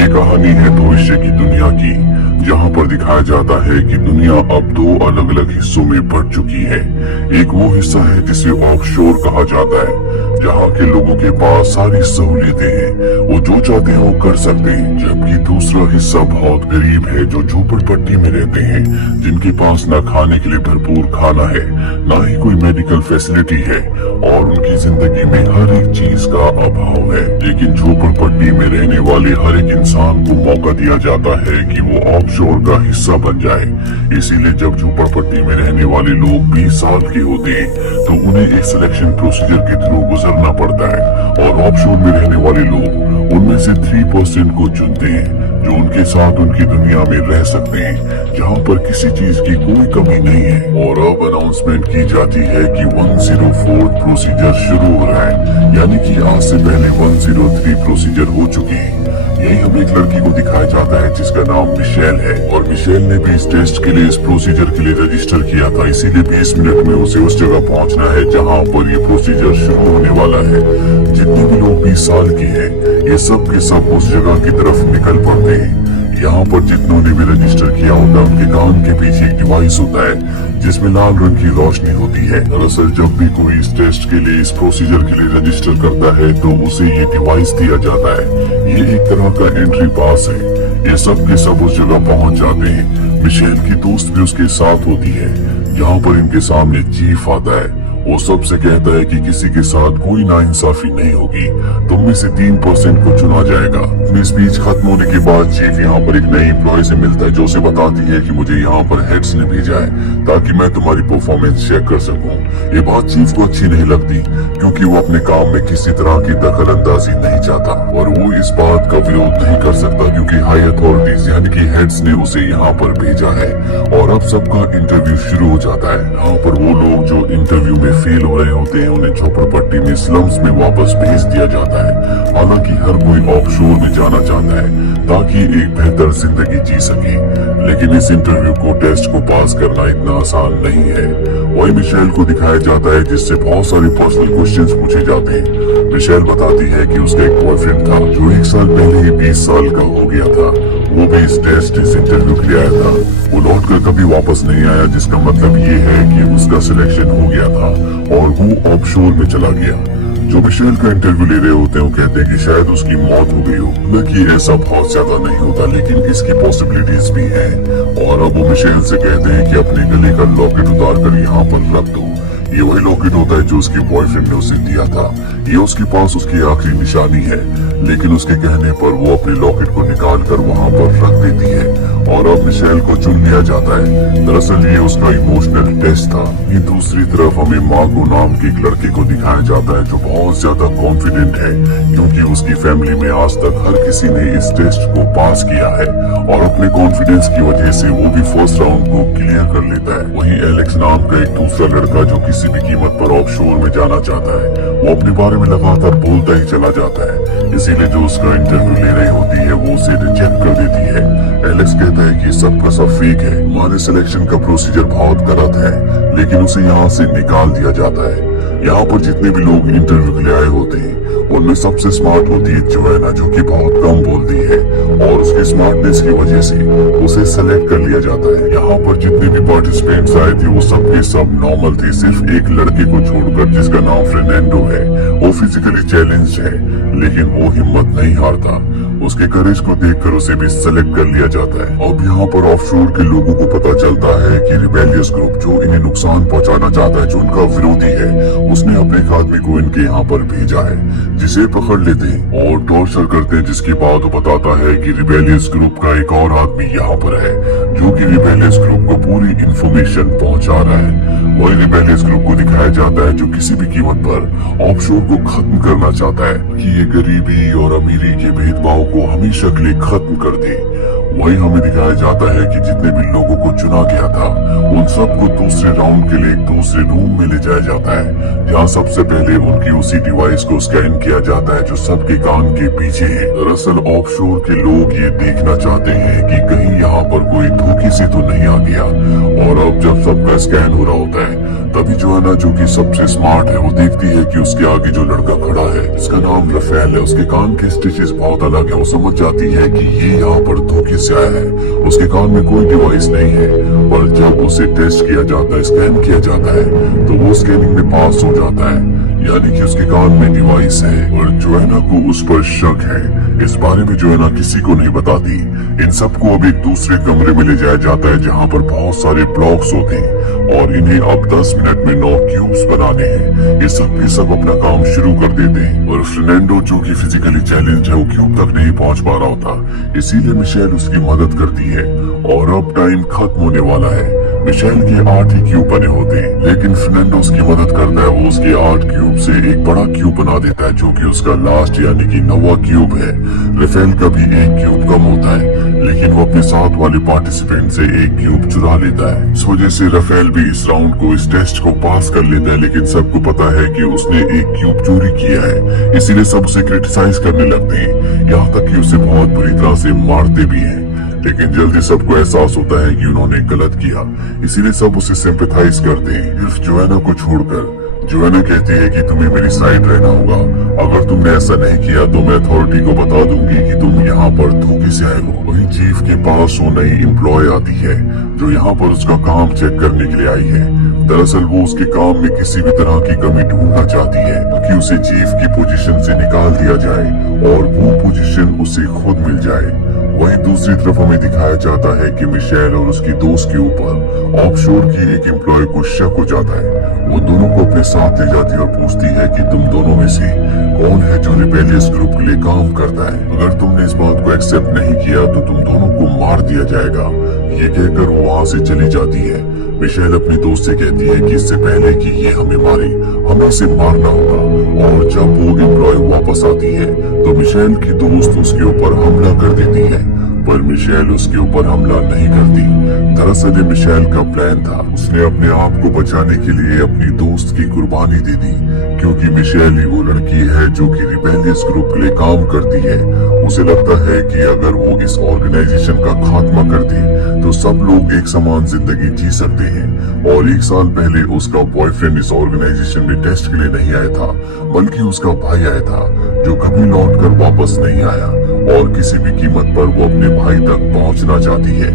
ये कहानी है भविष्य की दुनिया की, जहाँ पर दिखाया जाता है कि दुनिया अब दो अलग अलग हिस्सों में बढ़ चुकी है। एक वो हिस्सा है जिसे ऑफशोर कहा जाता है, जहाँ के लोगों के पास सारी सहूलियतें हैं, वो जो चाहते हैं वो कर सकते हैं। जबकि दूसरा हिस्सा बहुत गरीब है, जो झोपड़पट्टी में रहते हैं, जिनके पास ना खाने के लिए भरपूर खाना है, ना ही कोई मेडिकल फैसिलिटी है, और उनकी जिंदगी में हर एक चीज का अभाव है। लेकिन झोपड़पट्टी में रहने वाले हर एक इंसान को मौका दिया जाता है कि वो ऑफशोर का हिस्सा बन जाए। इसीलिए जब झोपड़पट्टी में रहने वाले लोग 20 साल के होते हैं तो उन्हें एक सिलेक्शन प्रोसीजर के थ्रू गुजरना पड़ता है, और ऑफशोर में रहने वाले लोग उनमें से 3% को चुनते हैं जो उनके साथ उनकी दुनिया में रह सकते हैं, जहाँ पर किसी चीज की कोई कमी नहीं है। और अब अनाउंसमेंट की जाती है कि 104 प्रोसीजर शुरू हो रहा है, यानी कि आज से पहले 103 प्रोसीजर हो चुके हैं। यही हमें एक लड़की को दिखाया जाता है जिसका नाम मिशेल है, और मिशेल ने भी इस टेस्ट के लिए, इस प्रोसीजर के लिए रजिस्टर किया था। इसीलिए 20 मिनट में उसे उस जगह पहुंचना है जहां पर ये प्रोसीजर शुरू होने वाला है। जितने भी लोग 20 साल के हैं, ये सब के सब उस जगह की तरफ निकल पड़ते हैं। यहाँ पर जितनों ने भी रजिस्टर किया होता है, उनके कान के पीछे एक डिवाइस होता है जिसमें लाल रंग की रोशनी होती है। दरअसल जब भी कोई इस टेस्ट के लिए, इस प्रोसीजर के लिए रजिस्टर करता है तो उसे ये डिवाइस दिया जाता है। ये एक तरह का एंट्री पास है। ये सब के सब उस जगह पहुंच जाते हैं। मिशेल की दोस्त भी उसके साथ होती है। यहाँ पर इनके सामने चीफ आता है। वो सबसे कहता है कि किसी के साथ कोई नाइंसाफी नहीं होगी, तुम में से 3% को चुना जाएगा। अपनी स्पीच खत्म होने के बाद चीफ यहाँ पर एक नई एम्प्लॉय से मिलता है, जो उसे बताती है कि मुझे यहाँ पर हेड्स ने भेजा है ताकि मैं तुम्हारी परफॉर्मेंस चेक कर सकूं। ये बात चीफ को अच्छी नहीं लगती, क्योंकि वो अपने काम में किसी तरह की दखल अंदाजी नहीं चाहता, और वो इस बात का विरोध नहीं कर सकता क्योंकि हाई अथॉरिटीज यानी कि हेड्स ने उसे यहाँ पर भेजा है। और अब सबका इंटरव्यू शुरू हो जाता है। यहाँ पर वो लोग जो इंटरव्यू में फेल हो रहे होते हैं, उन्हें झोपड़पट्टी में, स्लम्स में वापस भेज दिया जाता है। हालांकि हर कोई ऑफशोर में जाना चाहता है ताकि एक बेहतर जिंदगी जी सके, लेकिन इस इंटरव्यू को, टेस्ट को पास करना इतना आसान नहीं है। वही मिशेल को दिखाया जाता है जिससे बहुत सारे पर्सनल क्वेश्चंस पूछे जाते हैं। मिशेल बताती है कि उसका एक बॉयफ्रेंड था जो 1 साल पहले ही 20 साल का हो गया था। वो भी इस टेस्ट, इस इंटरव्यू के लिए आया था। वो लौटकर कभी वापस नहीं आया, जिसका मतलब ये है कि उसका सिलेक्शन हो गया था और वो ऑफशोर में चला गया। जो मिशेल का इंटरव्यू ले रहे होते हैं वो कहते हैं कि शायद उसकी मौत हो गई हो। हालांकि ऐसा बहुत ज्यादा नहीं होता, लेकिन इसकी पॉसिबिलिटीज भी है। और अब वो मिशेल से कहते हैं कि अपने गले का लॉकेट उतार कर यहाँ पर रख दो। ये वही लॉकेट होता है जो उसके बॉयफ्रेंड ने उसे दिया था। ये उसके पास उसकी आखिरी निशानी है, लेकिन उसके कहने पर वो अपने लॉकेट को निकाल कर वहाँ पर रख देती है, और अब मिशेल को चुन लिया जाता है। दरअसल ये उसका इमोशनल टेस्ट था। ये दूसरी तरफ हमें मार्को नाम के एक लड़के को दिखाया जाता है जो बहुत ज्यादा कॉन्फिडेंट है, क्योंकि उसकी फैमिली में आज तक हर किसी ने इस टेस्ट को पास किया है, और अपने कॉन्फिडेंस की वजह से वो भी फर्स्ट राउंड को क्लियर कर लेता है। वहीं एलेक्स नाम का एक दूसरा लड़का जो किसी भी कीमत पर ऑफशोर में जाना चाहता है, वो अपने बारे में लगातार बोलता ही चला जाता है। इसीलिए जो उसका इंटरव्यू ले रही होती है वो उसे रिजेक्ट कर देती है। एलेक्स कहता है कि सब का सब फेक है, हमारे सिलेक्शन का प्रोसीजर बहुत गलत है, लेकिन उसे यहाँ से निकाल दिया जाता है। यहाँ पर जितने भी लोग इंटरव्यू के लिए आए होते हैं, उनमें सबसे स्मार्ट होती है जोएना, जो कि बहुत कम बोलती है, और उसके स्मार्टनेस की वजह से उसे सेलेक्ट कर लिया जाता है। यहाँ पर जितने भी पार्टिसिपेंट्स आए थे वो सबके सब नॉर्मल थे, सिर्फ एक लड़के को छोड़कर जिसका नाम फर्नांडो है। वो फिजिकली चैलेंज्ड है, लेकिन वो हिम्मत नहीं हारता। उसके करेज को देखकर उसे भी सेलेक्ट कर लिया जाता है। अब यहाँ पर ऑफशोर के लोगों को पता चलता है कि रिबेलियस ग्रुप जो इन्हें नुकसान पहुंचाना चाहता है, जो उनका विरोधी है, उसने अपने एक आदमी को इनके यहाँ पर भेजा है, जिसे पकड़ लेते हैं और टॉर्चर करते हैं। जिसके बाद वो बताता है कि रिबेलियस ग्रुप का एक और आदमी यहाँ पर है, जो कि रिबेलियस ग्रुप को पूरी इंफॉर्मेशन पहुंचा रहा है। वही रिबेलियस ग्रुप को दिखाया जाता है जो किसी भी कीमत पर ऑफशोर को खत्म करना चाहता है, कि ये गरीबी और अमीरी के भेदभाव को हमेशा के लिए खत्म कर दे। वही हमें दिखाया जाता है कि जितने भी लोगों को चुना गया था, उन सबको दूसरे राउंड के लिए एक दूसरे रूम में ले जाया जाता है, जहाँ सबसे पहले उनकी उसी डिवाइस को स्कैन किया जाता है जो सबके कान के पीछे है। दरअसल ऑफशोर के लोग ये देखना चाहते हैं कि कहीं यहाँ पर कोई धोखे से तो नहीं आ गया। और अब जब सबका स्कैन हो रहा होता है तभी जोआना, जो कि सबसे स्मार्ट है, वो देखती है कि उसके आगे जो लड़का खड़ा है, इसका नाम रफेल है, उसके कान के स्टिचेस बहुत अलग है। वो समझ जाती है कि ये यहाँ पर धोखे से आया है। उसके कान में कोई डिवाइस नहीं है, पर जब उसे टेस्ट किया जाता है, स्कैन किया जाता है, तो वो स्कैनिंग में पास हो जाता है, यानी कि उसके कान में डिवाइस है। और जोआना को उस पर शक है। इस बारे में जोआना किसी को नहीं बताती। इन सबको अब एक दूसरे कमरे में ले जाया जाता है, जहाँ पर बहुत सारे ब्लॉक्स होते हैं और इन्हें अब 10 मिनट में 9 क्यूब्स बनाने हैं। ये सब के सब अपना काम शुरू कर देते हैं और फर्नांडो, जो कि फिजिकली चैलेंज है, वो क्यूब तक नहीं पहुंच पा रहा होता। इसीलिए मिशेल उसकी मदद करती है और अब टाइम खत्म होने वाला है। मिशेल के 8 ही क्यूब बने होते हैं, लेकिन फर्नांडो उसकी मदद करता है। वो उसके 8 क्यूब से एक बड़ा क्यूब बना देता है, जो कि उसका लास्ट यानी कि 9वां क्यूब है। रफेल का भी 1 क्यूब कम होता है, लेकिन वो अपने साथ वाले पार्टिसिपेंट से 1 क्यूब चुरा लेता है। इस वजह से रफेल भी इस राउंड को, इस टेस्ट को पास कर लेता है, लेकिन सबको पता है कि उसने 1 क्यूब चोरी किया है। इसीलिए सब उसे क्रिटिसाइज करने लगते हैं, यहाँ तक कि उसे बहुत बुरी तरह से मारते भी हैं। लेकिन जल्दी सबको एहसास होता है कि उन्होंने गलत किया, इसीलिए सब उसे सिंपैथाइज करते हैं, सिर्फ जोआना को छोड़कर। जोआना कहती है कि तुम्हें मेरी साइड रहना होगा। अगर तुमने ऐसा नहीं किया तो मैं अथॉरिटी को बता दूंगी कि तुम यहाँ पर धोखे से आए हो। वहीं चीफ के पास वो नई एम्प्लॉय आती है, जो यहाँ पर उसका काम चेक करने के लिए आई है। दरअसल वो उसके काम में किसी भी तरह की कमी ढूंढना चाहती है कि उसे चीफ की पोजीशन से निकाल दिया जाए और वो पोजीशन उसे खुद मिल जाए। वहीं दूसरी तरफ हमें दिखाया जाता है कि मिशेल और उसकी दोस्त के ऊपर ऑफशोर की एक एम्प्लॉय को शक हो जाता है। वो दोनों को अपने साथ ले जाती है और पूछती है कि तुम दोनों में से कौन है जो रिबेलियस ग्रुप के लिए काम करता है। अगर तुमने इस बात को एक्सेप्ट नहीं किया तो तुम दोनों को मार दिया जाएगा। ये कहकर वो वहाँ से चली जाती है। मिशेल अपनी दोस्त से कहती है कि इससे पहले कि ये हमें मारे, हमें इसे मारना होगा। और जब वो एम्प्लॉय वापस आती है तो मिशेल की दोस्त उसके ऊपर हमला कर देती है, पर मिशेल उसके ऊपर हमला नहीं करती। दरअसल ये मिशेल का प्लान था। उसने अपने आप को बचाने के लिए अपनी दोस्त की कुर्बानी दे दी, क्योंकि मिशेल ही वो लड़की है जो कि रिबेलियस ग्रुप के लिए काम करती है। उसे लगता है कि अगर वो इस ऑर्गेनाइजेशन का खात्मा कर दे तो सब लोग एक समान जिंदगी जी सकते हैं। और 1 साल पहले उसका बॉयफ्रेंड इस ऑर्गेनाइजेशन में टेस्ट के लिए नहीं आया था, बल्कि उसका भाई आया था, जो कभी लौटकर वापस नहीं आया और किसी भी कीमत पर वो अपने भाई तक पहुंचना चाहती है।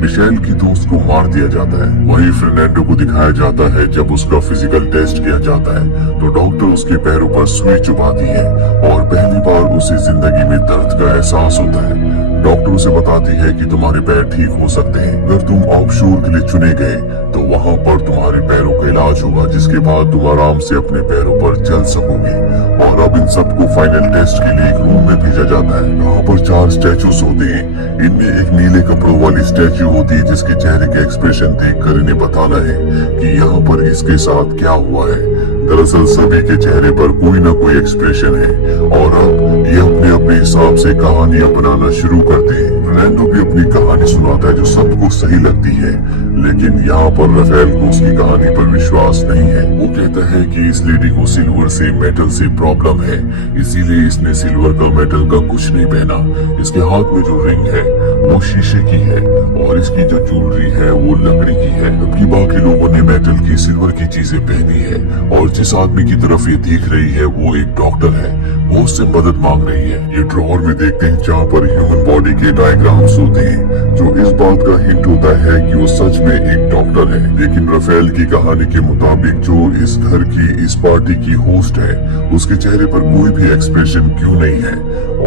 मिशेल की दोस्त को मार दिया जाता है। वहीं फर्नांडो को दिखाया जाता है जब उसका फिजिकल टेस्ट किया जाता है तो डॉक्टर उसके पैरों पर सुई चुभाती है और पहली बार उसे जिंदगी में दर्द का एहसास होता है। डॉक्टर उसे बताती है कि तुम्हारे पैर ठीक हो सकते हैं। अगर तुम ऑफशोर के लिए चुने गए तो वहाँ पर तुम्हारे पैरों का इलाज होगा, जिसके बाद तुम आराम से अपने पैरों पर चल सकोगे। और अब इन सबको फाइनल टेस्ट के लिए एक रूम में भेजा जाता है। यहाँ पर 4 स्टैचूज होते हैं। इनमें एक नीले कपड़ों वाली स्टैचू होती है, जिसके चेहरे के एक्सप्रेशन देखकर इन्हें बताना है कि यहाँ पर इसके साथ क्या हुआ है। दरअसल सभी के चेहरे पर कोई ना कोई एक्सप्रेशन है और अब ये अपने अपने हिसाब से कहानियां बनाना शुरू करते हैं। फर्नांडो भी अपनी कहानी सुनाता है जो सबको सही लगती है, लेकिन यहाँ पर रफेल को उसकी कहानी पर विश्वास नहीं है। वो कहता है कि इस लेडी को सिल्वर से, मेटल से प्रॉब्लम है, इसीलिए इसने सिल्वर का, मेटल का कुछ नहीं पहना। इसके हाथ में जो रिंग है वो शीशे की है और इसकी जो ज्वेलरी है वो लकड़ी की है, जबकि बाकी लोगों ने मेटल की, सिल्वर की चीजें पहनी है। और जिस आदमी की तरफ ये देख रही है वो एक डॉक्टर है, वो उससे मदद मांग रही है। ये ड्रॉअर में देखते हैं जहाँ पर ह्यूमन बॉडी के डायग्राम्स होते हैं, जो इस बात का हिंट होता है कि वो सच में एक डॉक्टर है। लेकिन रफेल की कहानी के मुताबिक जो इस घर की, इस पार्टी की होस्ट है, उसके चेहरे पर कोई भी एक्सप्रेशन क्यों नहीं है,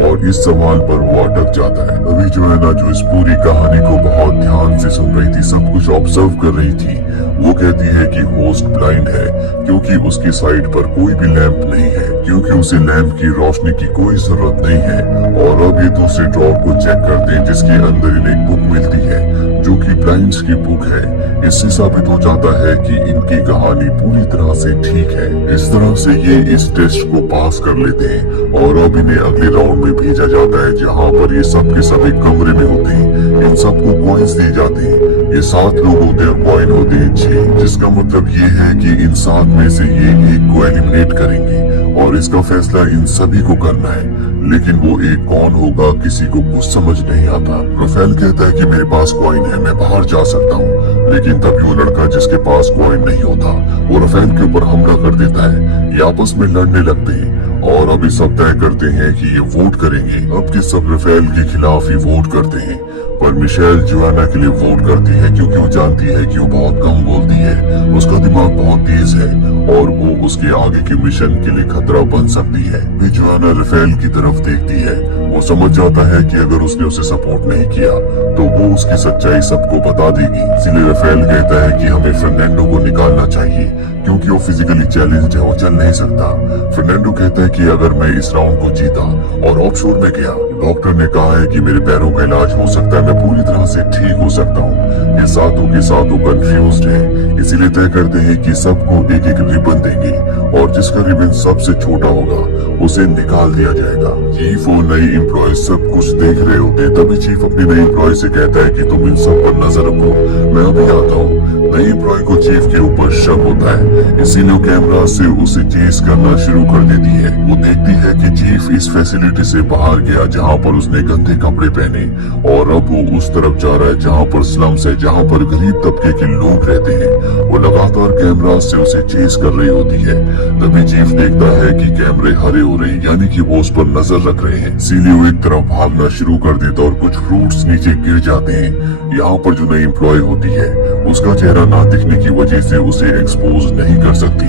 और इस सवाल पर वो अटक जाता है। अभी जोआना, जो इस पूरी कहानी को बहुत ध्यान से सुन रही थी, सब कुछ ऑब्जर्व कर रही थी, वो कहती है कि होस्ट ब्लाइंड है क्योंकि उसकी साइड पर कोई भी लैंप नहीं है, क्योंकि उसे लैंप की रोशनी की कोई जरूरत नहीं है। और अब ये दूसरे ड्रॉअर को चेक करते हैं, जिसके अंदर इन्हें एक बुक मिलती है जो कि ब्लाइंड्स की बुक है। इससे साबित हो जाता है कि इनकी कहानी पूरी तरह से ठीक है। इस तरह से ये इस टेस्ट को पास कर लेते हैं और अब इन्हें अगले राउंड में भेजा जाता है, जहाँ पर ये सब के सब एक कमरे में होते हैं। इन सबको कॉइन्स दिए जाते हैं। ये 7 लोग होते हैं, कॉइन होते हैं 6, जिसका मतलब ये है कि इन 7 में से ये एक को एलिमिनेट करेंगे और इसका फैसला इन सभी को करना है। लेकिन वो एक कौन होगा किसी को कुछ समझ नहीं आता। राफेल कहता है कि मेरे पास कॉइन है, मैं बाहर जा सकता हूँ, लेकिन तभी वो लड़का जिसके पास कॉइन नहीं होता वो राफेल के ऊपर हमला कर देता है। ये आपस में लड़ने लगते हैं और अभी सब तय करते हैं कि ये वोट करेंगे। अब के सब राफेल के खिलाफ ही वोट करते हैं, पर मिशेल जोआना के लिए वोट करती है क्योंकि वो जानती है कि वो बहुत कम बोलती है, उसका दिमाग बहुत तेज है और वो उसके आगे के मिशन के लिए खतरा बन सकती है। वे जोआना राफेल की तरफ देखती है, वो समझ जाता है कि अगर उसने उसे सपोर्ट नहीं किया तो वो उसकी सच्चाई सबको बता देगी। इसलिए राफेल कहता है कि हमें फर्नांडो को निकालना चाहिए क्योंकि वो फिजिकली चैलेंज्ड है, वो चल नहीं सकता। फर्नांडो कहता है कि अगर मैं इस राउंड को जीता और ऑफशोर में गया, डॉक्टर ने कहा है कि मेरे पैरों का इलाज हो सकता है, मैं पूरी तरह से ठीक हो सकता हूँ। ये सातों के सातों कंफ्यूज्ड है, इसीलिए तय करते हैं कि सबको एक एक रिबन देंगे और जिसका रिबन सबसे छोटा होगा उसे निकाल दिया जाएगा। चीफ और नई एम्प्लॉय सब कुछ देख रहे होते हैं, तभी चीफ अपने नई एम्प्लॉय से कहता है कि तुम इन सब पर नजर रखो, मैं अभी आता हूँ। नई एम्प्लॉय को चीफ के ऊपर शक होता है, इसीलिए कैमरा से उसे चेस करना शुरू कर देती है। वो देखती है कि चीफ इस फैसिलिटी से बाहर गया जहाँ पर उसने गंदे कपड़े पहने और अब वो उस तरफ जा रहा है जहाँ पर स्लम्स है, जहाँ पर गरीब तबके के लोग रहते हैं। वो लगातार कैमरा से उसे चेस कर रही होती है, तभी चीफ देखता है कि कैमरे हरे हो रहे हैं, यानी कि वो उस पर नजर रख रहे हैं। इसीलिए वो एक तरफ भागना शुरू कर देता और कुछ फ्रूट्स नीचे गिर जाते हैं। यहाँ पर जो नई एम्प्लॉय होती है उसका चेहरा ना दिखने की वजह से उसे एक्सपोज नहीं कर सकती,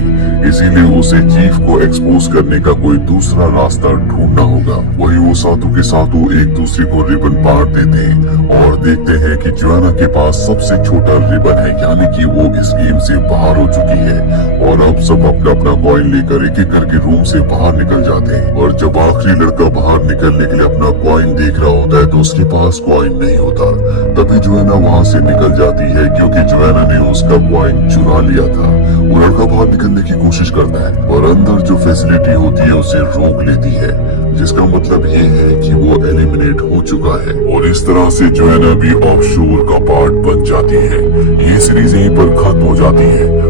इसीलिए उसे चीफ को एक्सपोज करने का कोई दूसरा रास्ता ढूंढना होगा। वही वो सातों के सातों एक दूसरे को रिबन बांट देते हैं और देखते हैं कि जोआना के पास सबसे छोटा रिबन है, यानी कि वो इस गेम से बाहर हो चुकी है। और अब सब अपना अपना कॉइन लेकर एक एक करके रूम से बाहर निकल जाते हैं। और जब आखिरी लड़का बाहर निकलने के लिए अपना कॉइन देख रहा होता है तो उसके पास कॉइन नहीं होता, तभी जोआना वहाँ से निकल जाती है क्योंकि जोआना ने उसका कॉइन चुरा लिया था। वो लड़का बाहर निकलने की कोशिश करता है और अंदर जो फैसिलिटी होती है उसे रोक लेती है, जिसका मतलब ये है कि वो एलिमिनेट हो चुका है। और इस तरह से जोआना भी ऑफशोर का पार्ट बन जाती है। ये सीरीज यहीं पर खत्म हो जाती है।